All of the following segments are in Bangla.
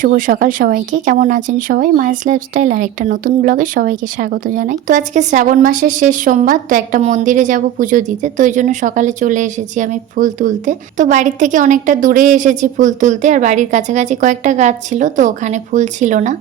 শুভ সকাল সবাইকে। কেমন আছেন সবাই? মায়াস লাইফস্টাইল আর একটা নতুন ব্লগে সবাইকে স্বাগত জানাই। তো আজকে শ্রাবণ মাসের শেষ সোমবার, তো একটা মন্দিরে যাব পুজো দিতে। তো ওই জন্য সকালে চলে এসেছি আমি ফুল তুলতে। তো বাড়ির থেকে অনেকটা দূরে এসেছি ফুল তুলতে, আর বাড়ির কাছাকাছি কয়েকটা গাছ ছিল, তো ওখানে ফুল ছিল না।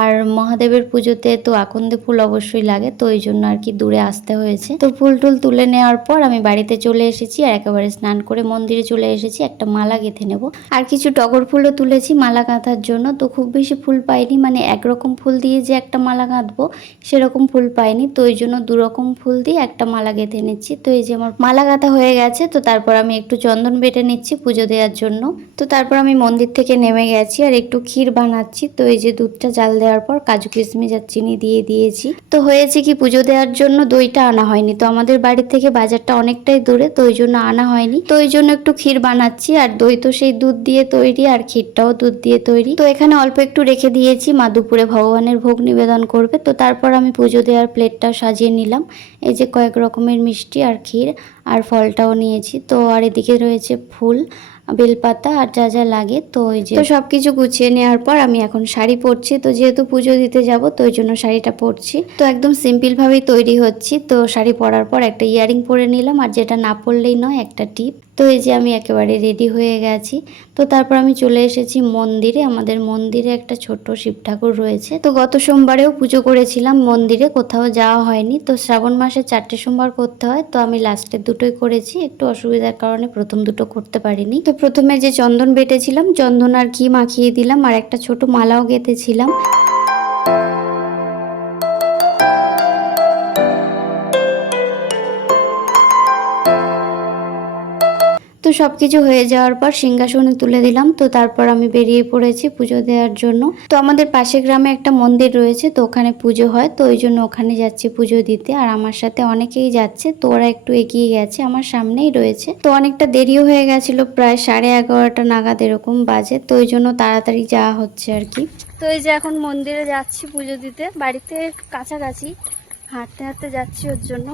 আর মহাদেবের পুজোতে তো আকন্দে ফুল অবশ্যই লাগে, তো ওই জন্য আর কি দূরে আসতে হয়েছে। তো ফুল টুল তুলে নেওয়ার পর আমি বাড়িতে চলে এসেছি, আর একেবারে স্নান করে মন্দিরে চলে এসেছি একটা মালা গেঁথে নেব। আর কিছু টগর ফুলও তুলেছি মালা গাঁথার জন্য। তো খুব বেশি ফুল পাইনি, মানে একরকম ফুল দিয়ে যে একটা মালা গাঁথবো সেরকম ফুল পাইনি, তো ওই জন্য দুরকম ফুল দিয়ে একটা মালা গেঁথে নিচ্ছি। তো এই যে আমার মালা গাঁথা হয়ে গেছে। তো তারপর আমি একটু চন্দন বেটে নিচ্ছি পুজো দেওয়ার জন্য। তো তারপর আমি মন্দির থেকে নেমে গেছি আর একটু ক্ষীর বানাচ্ছি। তো এই যে দুধটা জাল দেওয়ার পর কাজু কিশমিশ আর চিনি দিয়ে দিয়েছি। তো হয়েছে কি, পুজো দেওয়ার জন্য দইটা আনা হয়নি, তো আমাদের বাড়ি থেকে বাজারটা অনেকটাই দূরে, তো ওই জন্য আনা হয়নি। তো ওই জন্য একটু ক্ষীর বানাচ্ছি, আর দই তো সেই দুধ দিয়ে তৈরি আর ক্ষীরটাও দুধ দিয়ে তৈরি। তো এখানে অল্প একটু রেখে দিয়েছি, মা দুপুরে ভগবানের ভোগ নিবেদন করবে। তো তারপর আমি পুজো দেওয়ার প্লেটটা সাজিয়ে নিলাম। এই যে কয়েক রকমের মিষ্টি আর ক্ষীর আর ফলটাও নিয়েছি। তো আর এদিকে রয়েছে ফুল, বেলপাতা আর যা যা লাগে। তো ওই যে সবকিছু গুছিয়ে নেওয়ার পর আমি এখন শাড়ি পরছি। তো যেহেতু পুজো দিতে যাব, তো ওই জন্য শাড়িটা পরছি। তো একদম সিম্পল ভাবেই তৈরি হচ্ছি। তো শাড়ি পরার পর একটা ইয়ারিং পরে নিলাম, আর যেটা না পরলেই নয় একটা টিপ। তো এই যে আমি একেবারে রেডি হয়ে গেছি। তো তারপর আমি চলে এসেছি মন্দিরে। আমাদের মন্দিরে একটা ছোট্ট শিব ঠাকুর রয়েছে। তো গত সোমবারেও পুজো করেছিলাম মন্দিরে, কোথাও যাওয়া হয়নি। তো শ্রাবণ মাসে 4টে সোমবার করতে হয়, তো আমি লাস্টের দুটোই করেছি। একটু অসুবিধার কারণে প্রথম দুটো করতে পারিনি। তো প্রথমে যে চন্দন বেটেছিলাম, চন্দন আর ঘি মাখিয়ে দিলাম, আর একটা ছোট মালাও গেঁথেছিলাম। তো সবকিছু হয়ে যাওয়ার পর সিংহাসনে তুলে দিলাম। তো তারপর আমি বেরিয়ে পড়েছি পুজো দেওয়ার জন্য। তো আমাদের পাশে গ্রামে একটা মন্দির রয়েছে, তো ওখানে পুজো হয়, তো ওই জন্য ওখানে যাচ্ছি পুজো দিতে। আর আমার সাথে অনেকেই যাচ্ছে, তো ওরা একটু এগিয়ে গেছে, আমার সামনেই রয়েছে। তো অনেকটা দেরিও হয়ে গেছিল, প্রায় 11:30 নাগাদ এরকম বাজে, তো ওই জন্য তাড়াতাড়ি যাওয়া হচ্ছে আর কি। তো এই যে এখন মন্দিরে যাচ্ছি পুজো দিতে, বাড়িতে কাছাকাছি, হাঁটতে হাঁটতে যাচ্ছি ওর জন্য।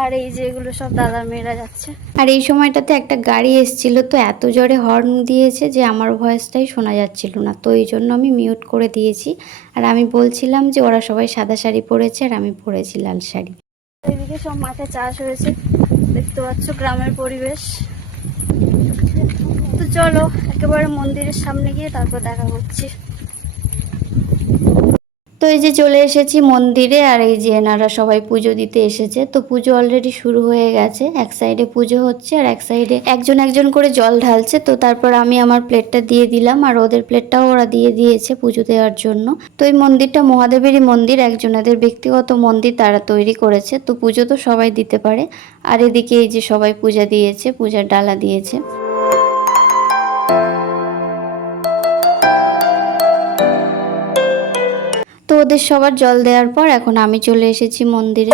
আর এই যে এগুলো সব দাদার মেয়েরা যাচ্ছে। আর এই সময়টাতে একটা গাড়ি এসেছিল, তো এত জোরে হর্ন দিয়েছে যে আমার ভয়েসটাই শোনা যাচ্ছিল না, তো এই জন্য আমি মিউট করে দিয়েছি। আর আমি বলছিলাম যে ওরা সবাই সাদা শাড়ি পরেছে আর আমি পরেছি লাল শাড়ি। এদিকে সব মাঠে চাষ হয়েছে, দেখতে পাচ্ছ গ্রামের পরিবেশ। তো চলো একেবারে মন্দিরের সামনে গিয়ে তারপর দেখা করছি। তো এই যে চলে এসেছি মন্দিরে, আর এই যে এনারা সবাই পুজো দিতে এসেছে। তো পুজো অলরেডি শুরু হয়ে গেছে, এক সাইডে পুজো হচ্ছে আর এক সাইডে একজন একজন করে জল ঢালছে। তো তারপর আমি আমার প্লেটটা দিয়ে দিলাম, আর ওদের প্লেটটাও ওরা দিয়ে দিয়েছে পুজো দেওয়ার জন্য। তো এই মন্দিরটা মহাদেবেরই মন্দির, একজনেদের ব্যক্তিগত মন্দির তারা তৈরি করেছে। তো পুজো তো সবাই দিতে পারে। আর এদিকে এই যে সবাই পূজা দিয়েছে, পূজার ডালা দিয়েছে। তো ওদের সবার জল দেওয়ার পর এখন আমি চলে এসেছি মন্দিরে।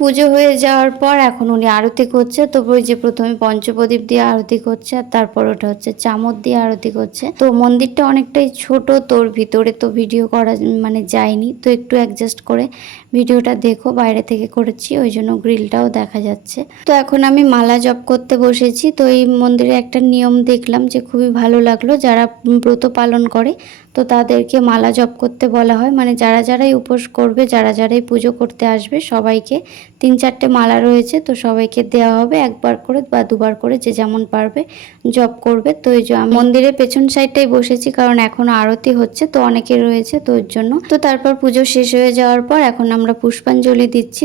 পুজো হয়ে যাওয়ার পর এখন উনি আরতি করছে। তো ওই যে প্রথমে পঞ্চপ্রদীপ দিয়ে আরতি করছে, আর তারপর ওটা হচ্ছে চামচ দিয়ে আরতি করছে। তো মন্দিরটা অনেকটাই ছোট, তোর ভিতরে তো ভিডিও করা মানে যায়নি, তো একটু অ্যাডজাস্ট করে ভিডিওটা দেখো, বাইরে থেকে করেছি ওই জন্য গ্রিলটাও দেখা যাচ্ছে। তো এখন আমি মালা জপ করতে বসেছি। তো এই মন্দিরে একটা নিয়ম দেখলাম যে খুবই ভালো লাগলো, যারা ব্রত পালন করে তো তাদেরকে মালা জপ করতে বলা হয়, মানে যারা যারাই উপোস করবে, যারা যারাই পুজো করতে আসবে সবাইকে 3-4টে মালা রয়েছে, তো সবাইকে দেওয়া হবে, একবার করে বা দুবার করে যে যেমন পারবে জপ করবে। তো এই যে মন্দিরের পেছন সাইডটাই বসেছি, কারণ এখনো আরতি হচ্ছে, তো অনেকে রয়েছে তো ওর জন্য। তো তারপর পুজো শেষ হয়ে যাওয়ার পর এখন আমরা পুষ্পাঞ্জলি দিচ্ছি।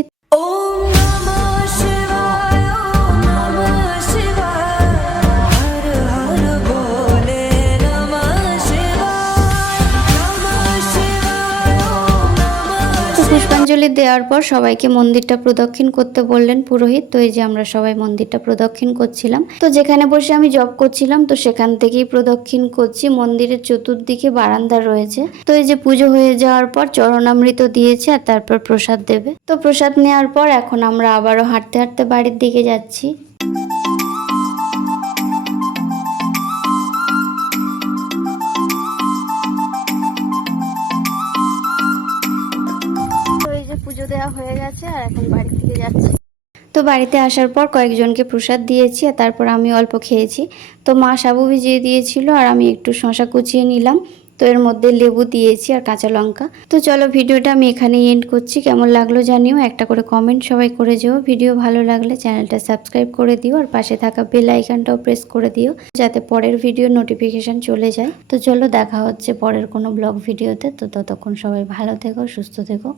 পুষ্পাঞ্জলি দেওয়ার পর সবাইকে মন্দিরটা প্রদক্ষিণ করতে বললেন পুরোহিত। তো এই যে আমরা সবাই মন্দিরটা প্রদক্ষিণ করছিলাম। তো যেখানে বসে আমি জব করছিলাম তো সেখান থেকেই প্রদক্ষিণ করছি। মন্দিরের চতুর্দিকে বারান্দা রয়েছে। তো এই যে পুজো হয়ে যাওয়ার পর চরণামৃত দিয়েছে আর তারপর প্রসাদ দেবে। তো প্রসাদ নেওয়ার পর এখন আমরা আবারও হাঁটতে হাঁটতে বাড়ির দিকে যাচ্ছি। তো এই যে পুজো দেওয়া হয়ে গেছে আর এখন বাড়ির দিকে যাচ্ছি। তো বাড়িতে আসার পর কয়েকজনকে প্রসাদ দিয়েছি আর তারপর আমি অল্প খেয়েছি। তো মা সাবু ভিজিয়ে দিয়েছিল আর আমি একটু শশা কুচিয়ে নিলাম। তো এর মধ্যে লেবু দিয়েছি আর কাঁচা লঙ্কা। তো চলো ভিডিওটা আমি এখানেই এন্ড করছি। কেমন লাগলো জানিও, একটা করে কমেন্ট সবাই করে যেও। ভিডিও ভালো লাগলে চ্যানেলটা সাবস্ক্রাইব করে দিও আর পাশে থাকা বেল আইকনটাও প্রেস করে দিও যাতে পরের ভিডিও নোটিফিকেশন চলে যায়। তো চলো দেখা হচ্ছে পরের কোনো ব্লগ ভিডিওতে। তো ততক্ষণ সবাই ভালো থেকো, সুস্থ থেকো।